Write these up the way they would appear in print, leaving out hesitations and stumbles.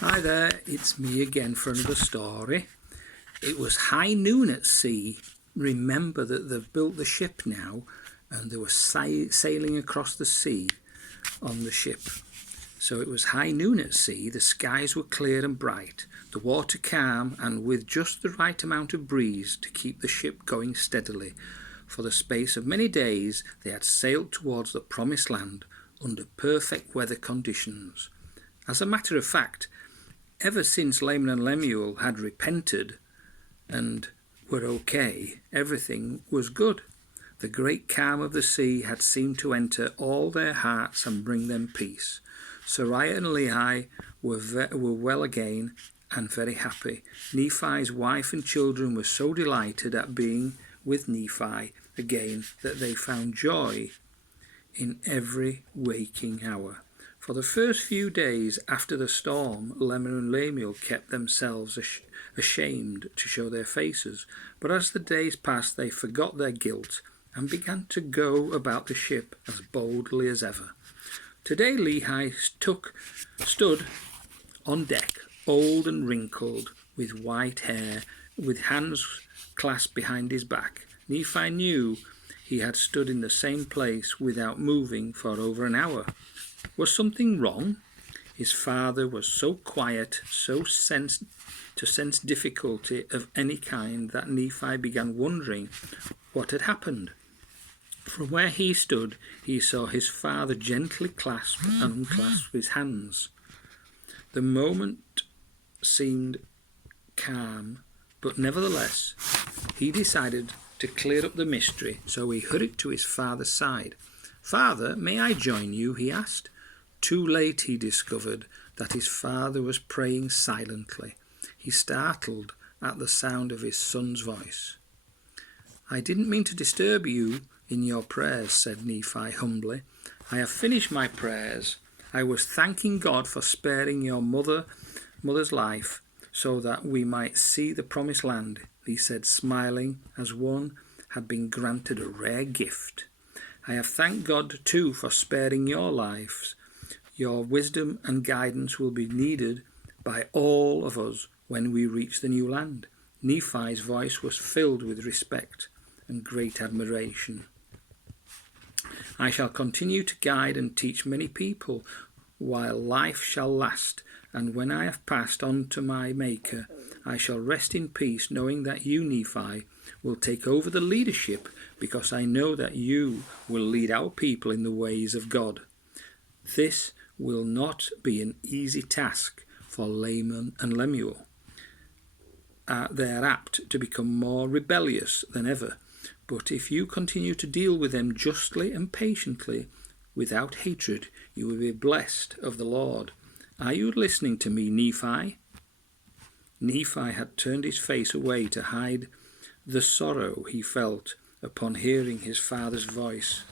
Hi there, it's me again for another story. It was high noon at sea. Remember that they've built the ship now, and they were sailing across the sea on the ship. So it was high noon at sea, the skies were clear and bright, the water calm, and with just the right amount of breeze to keep the ship going steadily. For the space of many days they had sailed towards the promised land under perfect weather conditions. As a matter of fact, ever since Laman and Lemuel had repented and were okay, everything was good. The great calm of the sea had seemed to enter all their hearts and bring them peace. Sariah and Lehi were well again and very happy. Nephi's wife and children were so delighted at being with Nephi again that they found joy in every waking hour. For the first few days after the storm, Laman and Lemuel kept themselves ashamed to show their faces. But as the days passed, they forgot their guilt and began to go about the ship as boldly as ever. Today Lehi stood on deck, old and wrinkled, with white hair, with hands clasped behind his back. Nephi knew he had stood in the same place without moving for over an hour. Was something wrong? His father was so quiet, so sense difficulty of any kind, that Nephi began wondering what had happened. From where he stood, he saw his father gently clasp and unclasp his hands. The moment seemed calm, but nevertheless, he decided to clear up the mystery, so he hurried to his father's side. "Father, may I join you?" he asked. Too late he discovered that his father was praying silently. He startled at the sound of his son's voice. "I didn't mean to disturb you in your prayers," said Nephi humbly. "I have finished my prayers. I was thanking God for sparing your mother's life so that we might see the promised land," he said, smiling as one had been granted a rare gift. "I have thanked God too for sparing your lives. Your wisdom and guidance will be needed by all of us when we reach the new land." Nephi's voice was filled with respect and great admiration. "I shall continue to guide and teach many people while life shall last, and when I have passed on to my Maker, I shall rest in peace, knowing that you, Nephi, will take over the leadership, because I know that you will lead our people in the ways of God. This will not be an easy task for Laman and Lemuel. They are apt to become more rebellious than ever, but if you continue to deal with them justly and patiently, without hatred, you will be blessed of the Lord. Are you listening to me, Nephi?" Nephi had turned his face away to hide the sorrow he felt upon hearing his father's voice.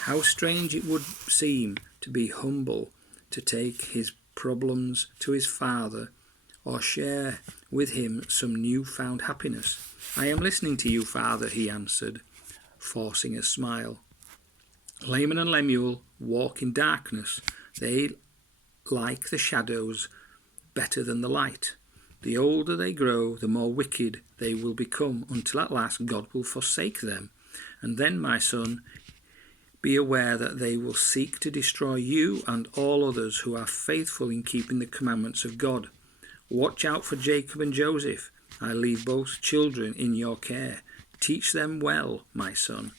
How strange it would seem to be humble, to take his problems to his father, or share with him some new-found happiness. "I am listening to you, Father," he answered, forcing a smile. Laman and Lemuel walk in darkness. They like the shadows better than the light. The older they grow, the more wicked they will become, until at last God will forsake them. And then, my son, be aware that they will seek to destroy you and all others who are faithful in keeping the commandments of God. Watch out for Jacob and Joseph. I leave both children in your care. Teach them well, my son."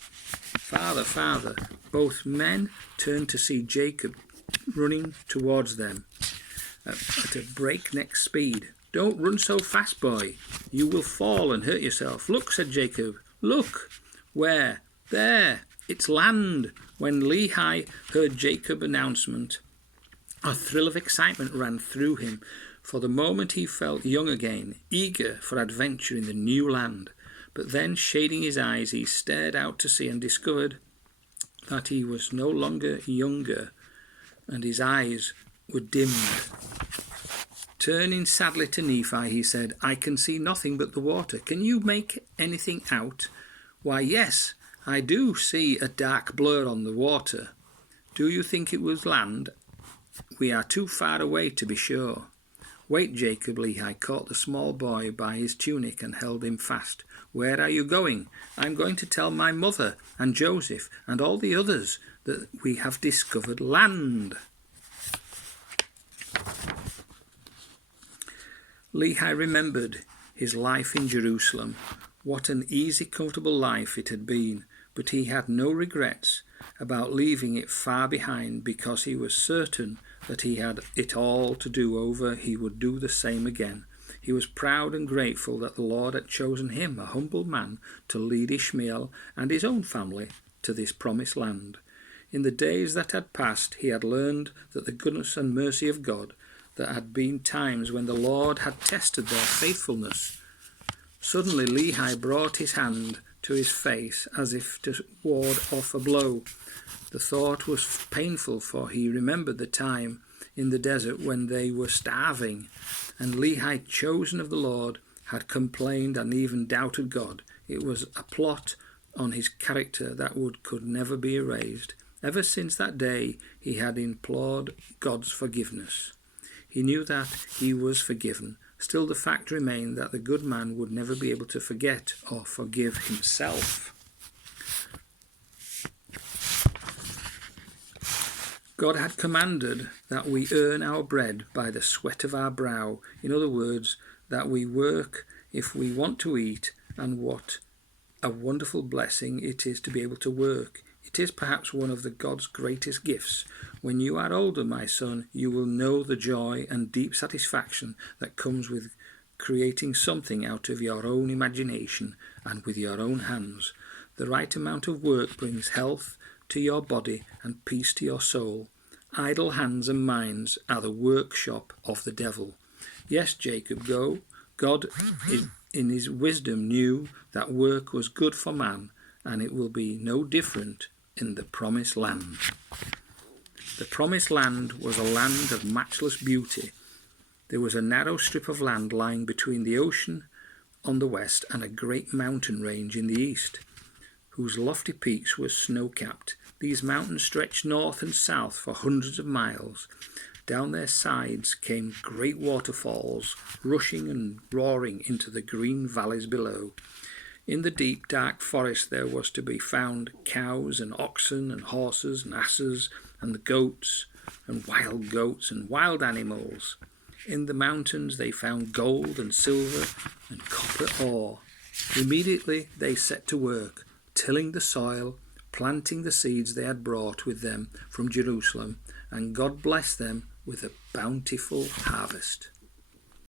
Father, both men turned to see Jacob running towards them at a breakneck speed. "Don't run so fast, boy. You will fall and hurt yourself." "Look," said Jacob. "Look." "Where?" "There. It's land." When Lehi heard Jacob's announcement, a thrill of excitement ran through him. For the moment he felt young again, eager for adventure in the new land. But then, shading his eyes, he stared out to sea and discovered that he was no longer younger, and his eyes were dimmed. Turning sadly to Nephi, he said, "I can see nothing but the water. Can you make anything out?" "Why, yes, I do see a dark blur on the water." "Do you think it was land?" "We are too far away to be sure." "Wait, Jacob!" Lehi caught the small boy by his tunic and held him fast. "Where are you going?" "I'm going to tell my mother and Joseph and all the others that we have discovered land." Lehi remembered his life in Jerusalem. What an easy, comfortable life it had been, but he had no regrets about leaving it far behind, because he was certain that he had it all to do over. He would do the same again. He was proud and grateful that the Lord had chosen him, a humble man, to lead Ishmael and his own family to this promised land. In the days that had passed, he had learned that the goodness and mercy of God. There had been times when the Lord had tested their faithfulness. Suddenly Lehi brought his hand to his face as if to ward off a blow. The thought was painful, for he remembered the time in the desert when they were starving, and Lehi, chosen of the Lord, had complained and even doubted God. It was a blot on his character that could never be erased. Ever since that day he had implored God's forgiveness. He knew that he was forgiven. Still, the fact remained that the good man would never be able to forget or forgive himself. God had commanded that we earn our bread by the sweat of our brow. In other words, that we work if we want to eat, and what a wonderful blessing it is to be able to work. It is perhaps one of God's greatest gifts. When you are older, my son, you will know the joy and deep satisfaction that comes with creating something out of your own imagination and with your own hands. The right amount of work brings health to your body and peace to your soul. Idle hands and minds are the workshop of the devil. Yes, Jacob, go. God, in his wisdom, knew that work was good for man, and it will be no different in the promised land. The promised land was a land of matchless beauty. There was a narrow strip of land lying between the ocean on the west and a great mountain range in the east, whose lofty peaks were snow-capped. These mountains stretched north and south for hundreds of miles. Down their sides came great waterfalls, rushing and roaring into the green valleys below. In the deep, dark forest there was to be found cows and oxen and horses and asses and the goats and wild animals. In the mountains they found gold and silver and copper ore. Immediately they set to work, tilling the soil, planting the seeds they had brought with them from Jerusalem, and God blessed them with a bountiful harvest.